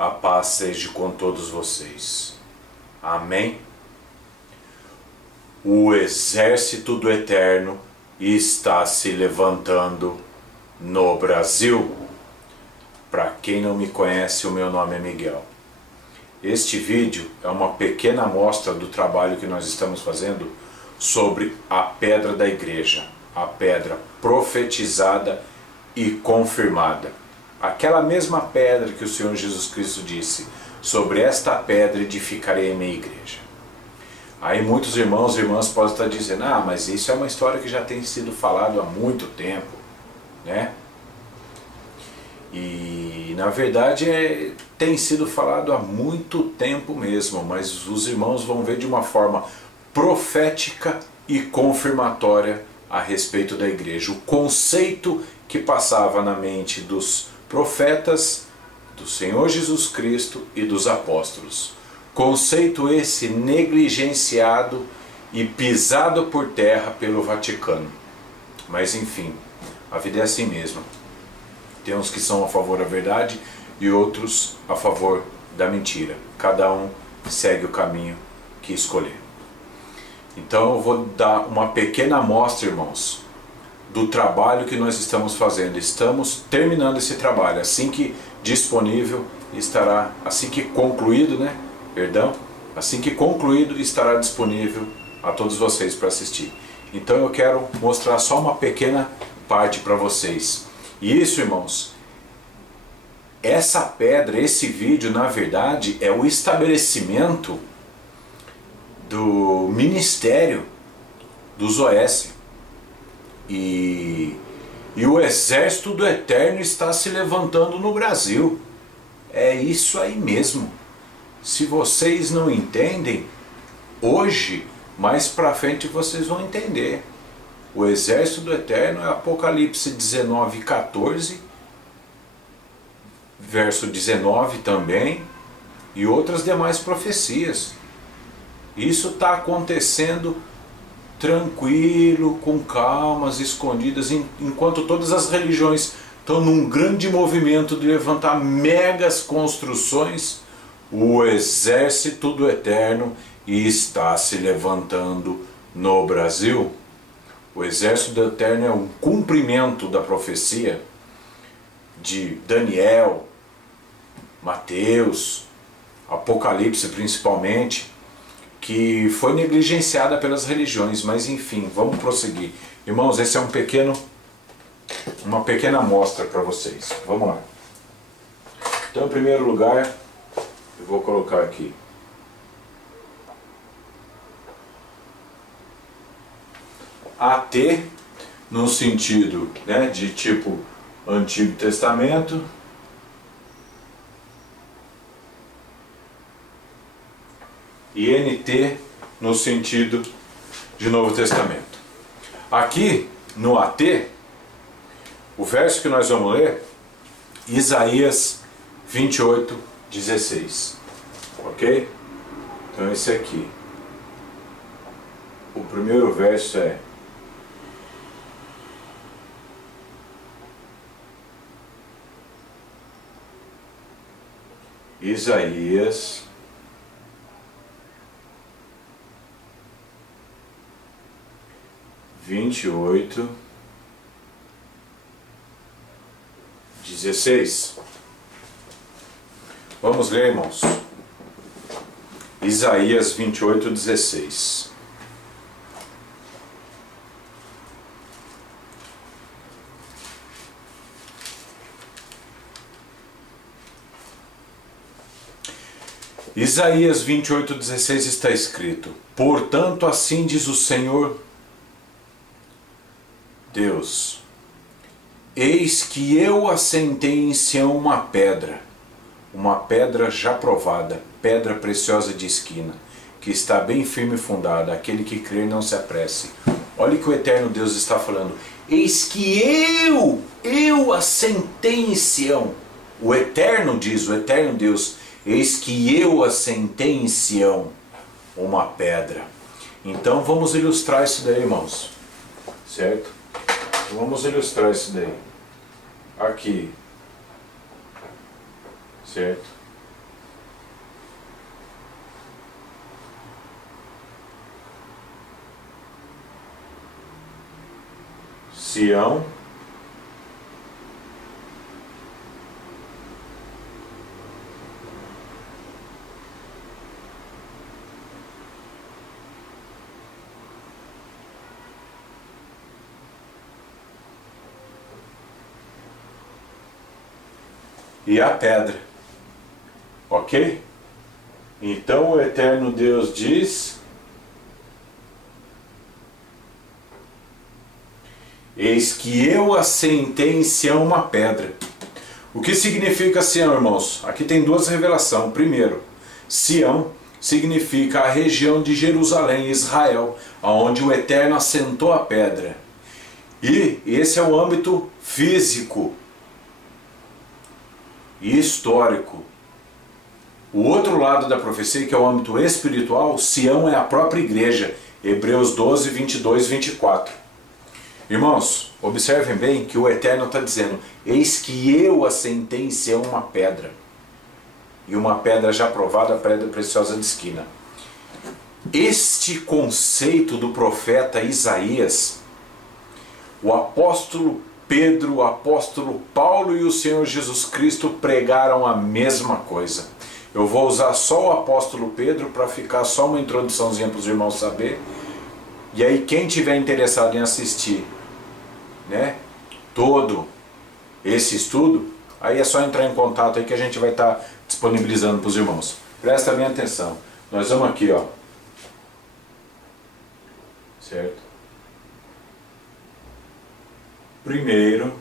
A paz seja com todos vocês. Amém? O exército do Eterno está se levantando no Brasil. Para quem não me conhece, o meu nome é Miguel. Este vídeo é uma pequena amostra do trabalho que nós estamos fazendo sobre a pedra da igreja, a pedra profetizada e confirmada. Aquela mesma pedra que o Senhor Jesus Cristo disse: sobre esta pedra edificarei a minha igreja. Aí muitos irmãos e irmãs podem estar dizendo: ah, mas isso é uma história que já tem sido falado há muito tempo, né? E na verdade tem sido falado há muito tempo mesmo, mas os irmãos vão ver de uma forma profética e confirmatória a respeito da igreja. O conceito que passava na mente dos profetas, do Senhor Jesus Cristo e dos apóstolos. Conceito esse negligenciado e pisado por terra pelo Vaticano. Mas enfim, a vida é assim mesmo. Tem uns que são a favor da verdade e outros a favor da mentira. Cada um segue o caminho que escolher. Então eu vou dar uma pequena amostra, irmãos, do trabalho que nós estamos fazendo. Estamos terminando esse trabalho. Assim que disponível estará, assim que concluído, né? Perdão, assim que concluído estará disponível a todos vocês para assistir. Então eu quero mostrar só uma pequena parte para vocês. E isso, irmãos, essa pedra, esse vídeo, na verdade, é o estabelecimento do ministério dos OS. E o exército do Eterno está se levantando no Brasil. É isso aí mesmo. Se vocês não entendem, hoje, mais para frente vocês vão entender. O exército do Eterno é Apocalipse 19:14, verso 19 também, e outras demais profecias. Isso está acontecendo tranquilo, com calmas, escondidas, enquanto todas as religiões estão num grande movimento de levantar megas construções. O exército do Eterno está se levantando no Brasil. O exército do Eterno é um cumprimento da profecia de Daniel, Mateus, Apocalipse principalmente, que foi negligenciada pelas religiões, mas enfim, vamos prosseguir. Irmãos, esse é uma pequena amostra para vocês. Vamos lá. Então, em primeiro lugar, eu vou colocar aqui AT, no sentido, né, de tipo Antigo Testamento, e NT no sentido de Novo Testamento. Aqui no AT, o verso que nós vamos ler, Isaías 28:16, ok? Então esse aqui, o primeiro verso é: Isaías 28:16. Vamos ler, irmãos. Isaías 28:16. Isaías 28:16 está escrito: portanto, assim diz o Senhor Deus: eis que eu assentei em Sião uma pedra já provada, pedra preciosa de esquina, que está bem firme e fundada. Aquele que crer não se apresse. Olha o que o Eterno Deus está falando. Eis que eu assentei em Sião. O Eterno diz, o Eterno Deus: eis que eu assentei em Sião uma pedra. Então vamos ilustrar isso daí, irmãos. Certo? Vamos ilustrar isso daí. Aqui. Certo? Sião e a pedra. Ok? Então o eterno Deus diz: eis que eu assentei em Sião uma pedra. O que significa Sião, irmãos? Aqui tem duas revelações. Primeiro, Sião significa a região de Jerusalém, Israel, onde o Eterno assentou a pedra. E esse é o âmbito físico e histórico. O outro lado da profecia, que é o âmbito espiritual, Sião é a própria igreja. Hebreus 12, 22, 24. Irmãos, observem bem que o Eterno está dizendo: eis que eu assentei em Sião uma pedra, e uma pedra já provada, pedra preciosa de esquina. Este conceito do profeta Isaías, o apóstolo Pedro, o apóstolo Paulo e o Senhor Jesus Cristo pregaram a mesma coisa. Eu vou usar só o apóstolo Pedro para ficar só uma introduçãozinha para os irmãos saber. E aí quem tiver interessado em assistir, né, todo esse estudo, aí é só entrar em contato aí que a gente vai estar disponibilizando para os irmãos. Presta bem atenção. Nós vamos aqui, ó. Certo? Primeiro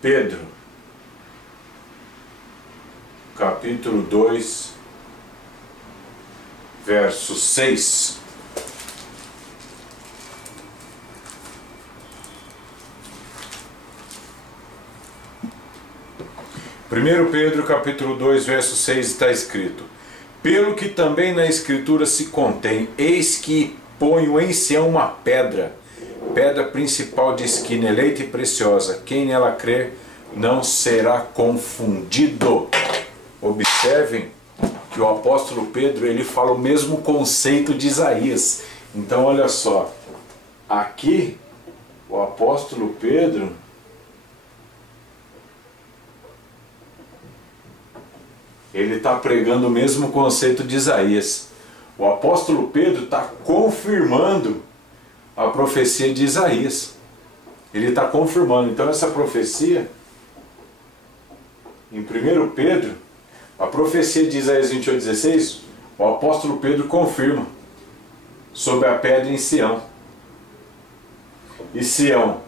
Pedro, capítulo 2, verso 6. Primeiro Pedro, capítulo 2, verso 6 está escrito: pelo que também na Escritura se contém, eis que ponho em Sião uma pedra, pedra principal de esquina, eleita e preciosa. Quem nela crer não será confundido. Observem que o apóstolo Pedro, ele fala o mesmo conceito de Isaías. Então olha só, aqui o apóstolo Pedro, ele está pregando o mesmo conceito de Isaías. O apóstolo Pedro está confirmando a profecia de Isaías. Ele está confirmando. Então essa profecia, em 1 Pedro, a profecia de Isaías 28:16, o apóstolo Pedro confirma sobre a pedra em Sião. E Sião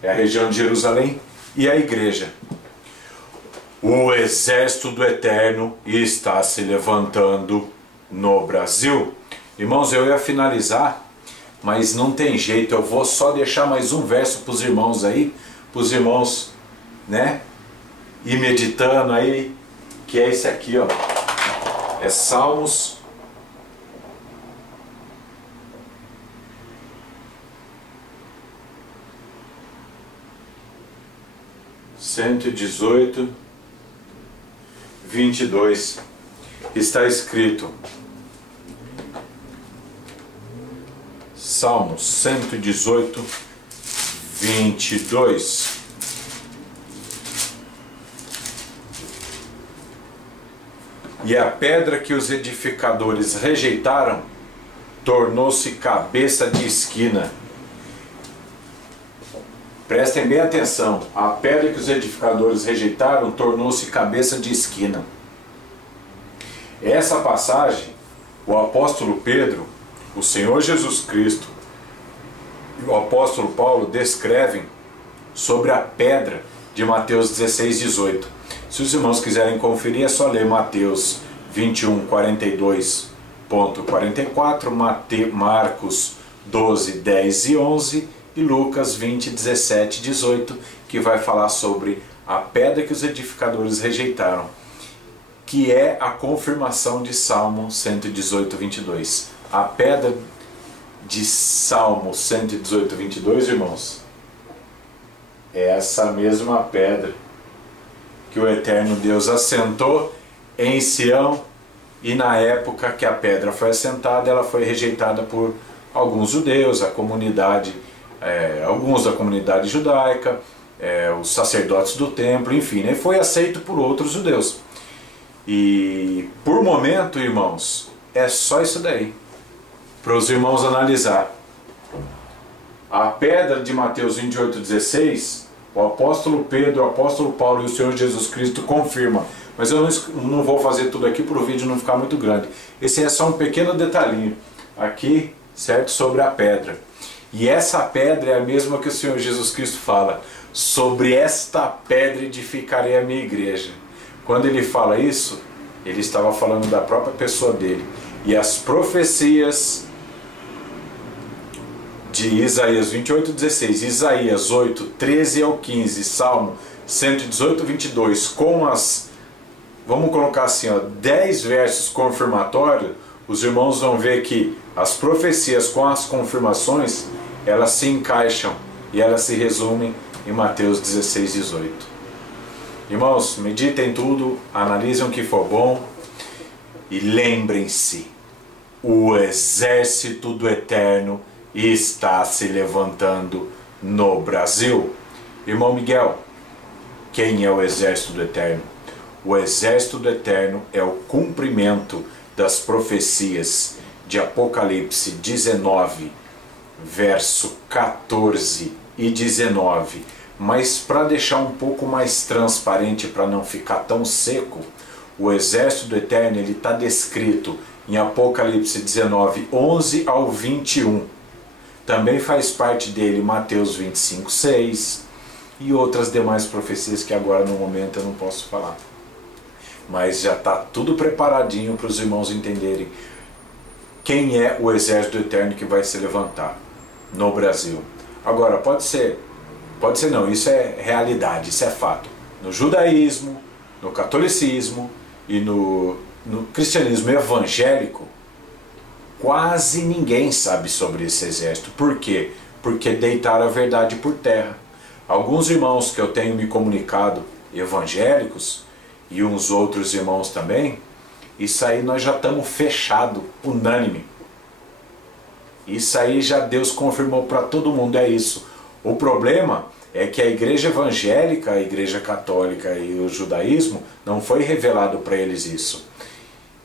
é a região de Jerusalém e a igreja. O exército do Eterno está se levantando no Brasil. Irmãos, eu ia finalizar, mas não tem jeito, eu vou só deixar mais um verso para os irmãos aí, para os irmãos, né, ir meditando aí, que é esse aqui, ó. É Salmos 118, 22. Está escrito, Salmos 118, 22. E a pedra que os edificadores rejeitaram tornou-se cabeça de esquina. Prestem bem atenção. A pedra que os edificadores rejeitaram tornou-se cabeça de esquina. Essa passagem, o apóstolo Pedro, o Senhor Jesus Cristo e o apóstolo Paulo descrevem sobre a pedra de Mateus 16, 18. Se os irmãos quiserem conferir, é só ler Mateus 21, 42.44, Marcos 12, 10 e 11 e Lucas 20, 17 e 18, que vai falar sobre a pedra que os edificadores rejeitaram, que é a confirmação de Salmo 118, 22. A pedra de Salmo 118, 22, irmãos, é essa mesma pedra que o Eterno Deus assentou em Sião, e na época que a pedra foi assentada, ela foi rejeitada por alguns judeus, a comunidade, alguns da comunidade judaica, os sacerdotes do templo, enfim, né? Foi aceito por outros judeus. E por momento, irmãos, é só isso daí, para os irmãos analisar. A pedra de Mateus 28,16, o apóstolo Pedro, o apóstolo Paulo e o Senhor Jesus Cristo confirmam. Mas eu não vou fazer tudo aqui para o vídeo não ficar muito grande. Esse é só um pequeno detalhinho aqui, certo? Sobre a pedra. E essa pedra é a mesma que o Senhor Jesus Cristo fala: sobre esta pedra edificarei a minha igreja. Quando ele fala isso, ele estava falando da própria pessoa dele. E as profecias de Isaías 28,16, Isaías 8, 13 ao 15, Salmo 118, 22, com as, vamos colocar assim, 10 versos confirmatórios, os irmãos vão ver que as profecias com as confirmações, elas se encaixam e elas se resumem em Mateus 16, 18. Irmãos, meditem tudo, analisem o que for bom e lembrem-se, o exército do Eterno está se levantando no Brasil. Irmão Miguel, quem é o exército do Eterno? O exército do Eterno é o cumprimento das profecias de Apocalipse 19, verso 14 e 19. Mas para deixar um pouco mais transparente, para não ficar tão seco, o exército do Eterno ele está descrito em Apocalipse 19, 11 ao 21. Também faz parte dele Mateus 25, 6 e outras demais profecias que agora no momento eu não posso falar. Mas já está tudo preparadinho para os irmãos entenderem quem é o exército eterno que vai se levantar no Brasil. Agora, pode ser não, isso é realidade, isso é fato. No judaísmo, no catolicismo e no cristianismo evangélico, quase ninguém sabe sobre esse exército. Por quê? Porque deitaram a verdade por terra. Alguns irmãos que eu tenho me comunicado, evangélicos, e uns outros irmãos também, isso aí nós já estamos fechados, unânime. Isso aí já Deus confirmou para todo mundo, é isso. O problema é que a igreja evangélica, a igreja católica e o judaísmo, não foi revelado para eles isso.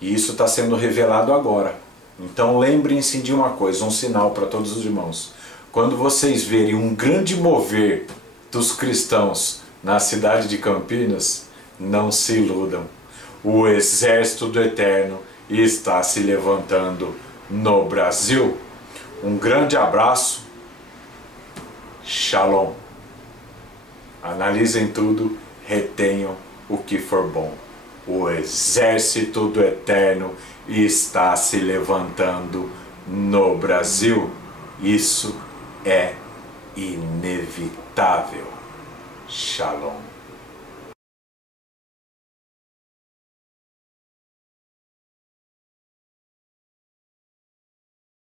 E isso está sendo revelado agora. Então lembrem-se de uma coisa, um sinal para todos os irmãos. Quando vocês verem um grande mover dos cristãos na cidade de Campinas, não se iludam. O exército do Eterno está se levantando no Brasil. Um grande abraço. Shalom. Analisem tudo, retenham o que for bom. O exército do Eterno está se levantando no Brasil. Isso é inevitável. Shalom.